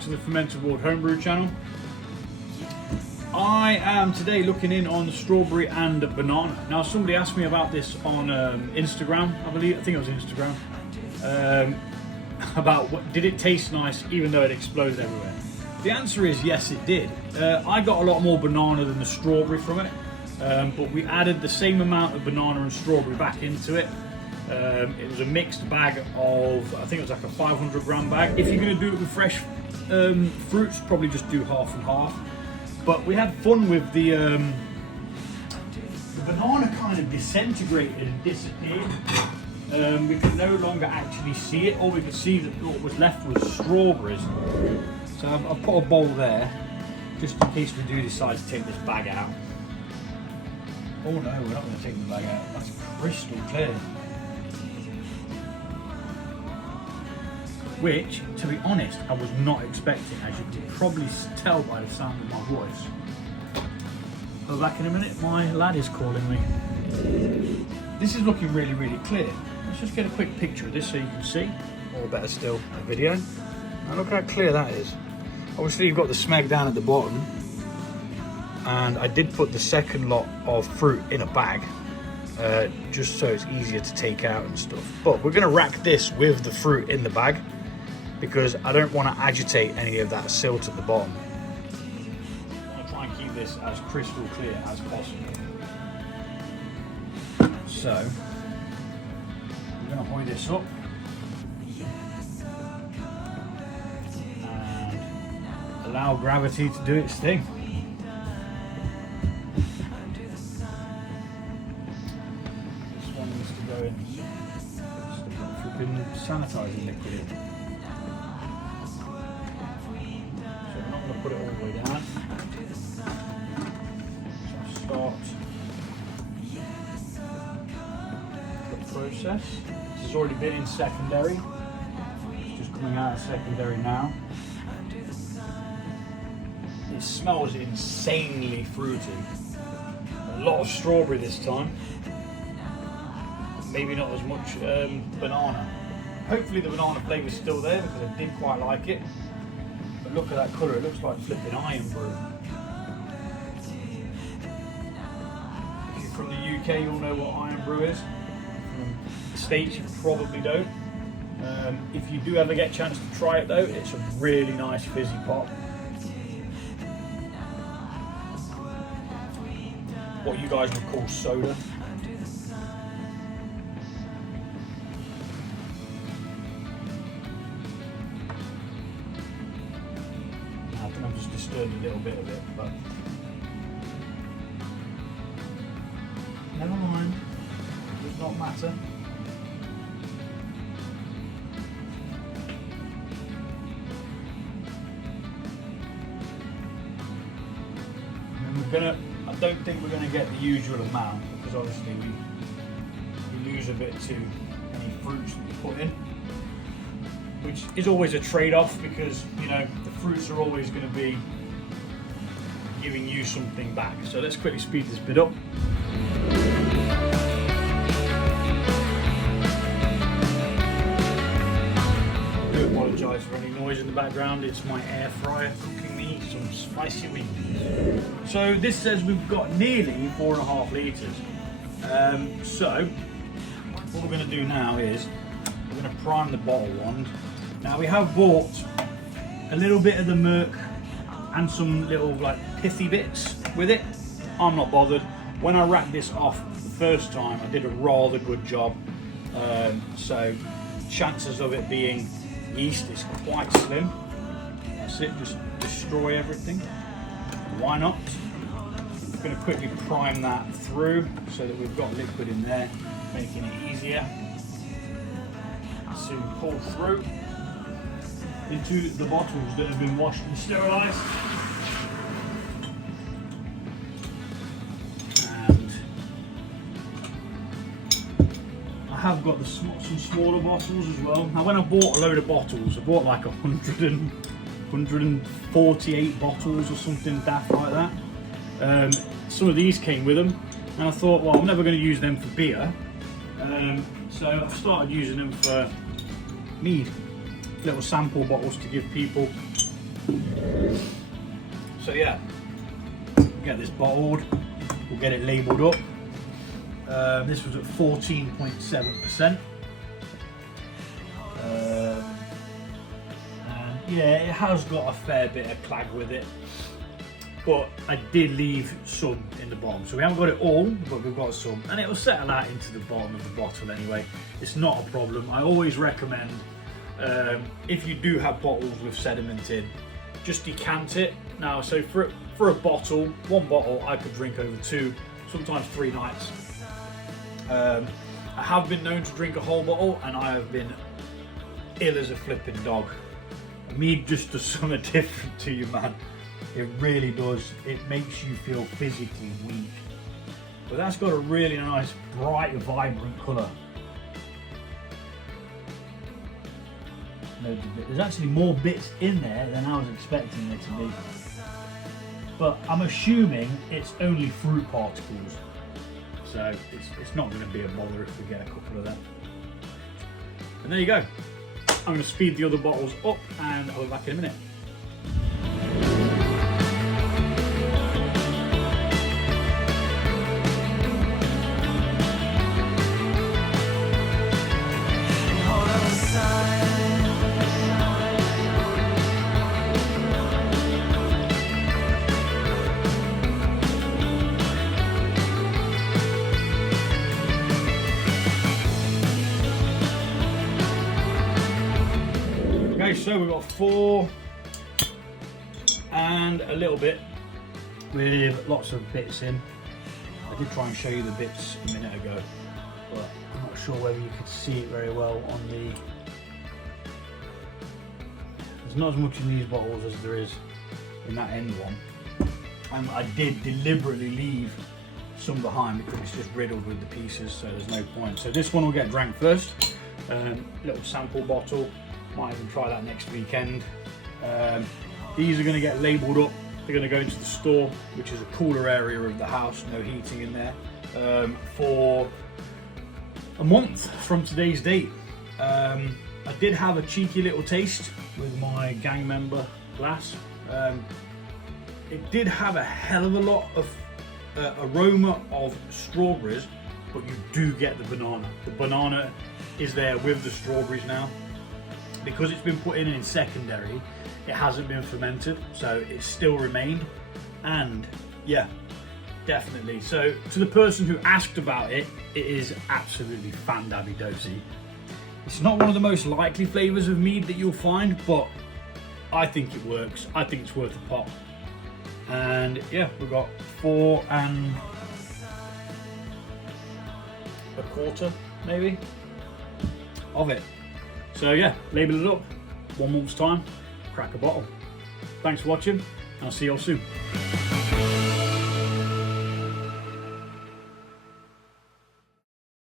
back to the Fermented World Homebrew channel. I am today looking in on strawberry and banana. Now somebody asked me about this on Instagram, I think it was Instagram, about did it taste nice even though it exploded everywhere. The answer is yes, it did. I got a lot more banana than the strawberry from it, but we added the same amount of banana and strawberry back into it. It was a mixed bag of, I think it was like a 500 gram bag. If you're going to do it with fresh fruits, probably just do half and half. But we had fun with the banana kind of disintegrated and disappeared. We could no longer actually see it. All we could see that what was left was strawberries. So I've put a bowl there, just in case we do decide to take this bag out. Oh no, we're not going to take the bag out. That's crystal clear. Which, to be honest, I was not expecting, as you can probably tell by the sound of my voice. I'll be back in a minute, my lad is calling me. This is looking really, really clear. Let's just get a quick picture of this so you can see, or better still, a video. Now look how clear that is. Obviously you've got the smeg down at the bottom, and I did put the second lot of fruit in a bag, just so it's easier to take out and stuff. But we're going to rack this with the fruit in the bag, because I don't want to agitate any of that silt at the bottom. I want to try and keep this as crystal clear as possible. So, we're going to hoist this up and allow gravity to do its thing. This one needs to go in. Flipping sanitizing liquid in. Put it all the way down. So start the process. This has already been in secondary. It's just coming out of secondary now. It smells insanely fruity. A lot of strawberry this time. Maybe not as much banana. Hopefully the banana flavour is still there because I did quite like it. Look at that colour, it looks like flipping iron brew. If you're from the UK, you'll know what iron brew is. From the States, you probably don't. If you do ever get a chance to try it though, it's a really nice fizzy pop. What you guys would call soda. I've just disturbed a little bit of it, but never mind, it does not matter. And I don't think we're gonna get the usual amount, because obviously we lose a bit to any fruits that we put in, which is always a trade-off, because you know the fruits are always going to be giving you something back. So let's quickly speed this bit up. I do apologise for any noise in the background. It's my air fryer cooking me some spicy wings. So this says we've got nearly 4.5 litres. So what we're going to do now is we're going to prime the bottle wand. Now we have bought a little bit of the murk and some little like pithy bits with it. I'm not bothered. When I wrapped this off the first time, I did a rather good job. So chances of it being yeast is quite slim. That's it, just destroy everything. Why not? I'm going to quickly prime that through so that we've got liquid in there, making it easier to pull through into the bottles that have been washed and sterilised. And I have got some smaller bottles as well. Now when I bought a load of bottles, I bought like 148 bottles or something daft like that. Some of these came with them, and I thought, well, I'm never going to use them for beer. So I've started using them for mead. Little sample bottles to give people So yeah, get this bottled, we'll get it labelled up. This was at 14.7%. And yeah, it has got a fair bit of clag with it, but I did leave some in the bottom. So we haven't got it all, but we've got some, and it will settle out into the bottom of the bottle anyway. It's not a problem. I always recommend, if you do have bottles with sediment in, just decant it. Now, so for a bottle, one bottle I could drink over 2, sometimes 3 nights. I have been known to drink a whole bottle, and I have been ill as a flipping dog. Mead just does something different to you, man. It really does. It makes you feel physically weak. But that's got a really nice, bright, vibrant colour. There's actually more bits in there than I was expecting there to be. But I'm assuming it's only fruit particles. So it's not going to be a bother if we get a couple of them. And there you go. I'm going to speed the other bottles up and I'll be back in a minute. Okay, so we've got 4 and a little bit with lots of bits in. I did try and show you the bits a minute ago, but I'm not sure whether you could see it very well on the... There's not as much in these bottles as there is in that end one. And I did deliberately leave some behind because it's just riddled with the pieces, so there's no point. So this one will get drank first. Little sample bottle. Might even try that next weekend. These are going to get labelled up. They're going to go into the store, which is a cooler area of the house, no heating in there, for a month from today's date. I did have a cheeky little taste with my gang member glass. It did have a hell of a lot of aroma of strawberries, but you do get the banana. The banana is there with the strawberries now. Because it's been put in secondary, it hasn't been fermented, so it's still remained. And yeah, definitely. So to the person who asked about it, it is absolutely fan-dabby-dosey. It's not one of the most likely flavours of mead that you'll find, but I think it works. I think it's worth a pop. And yeah, we've got 4 1/4 maybe of it. So yeah, label it up, 1 month's time, crack a bottle. Thanks for watching, and I'll see you all soon.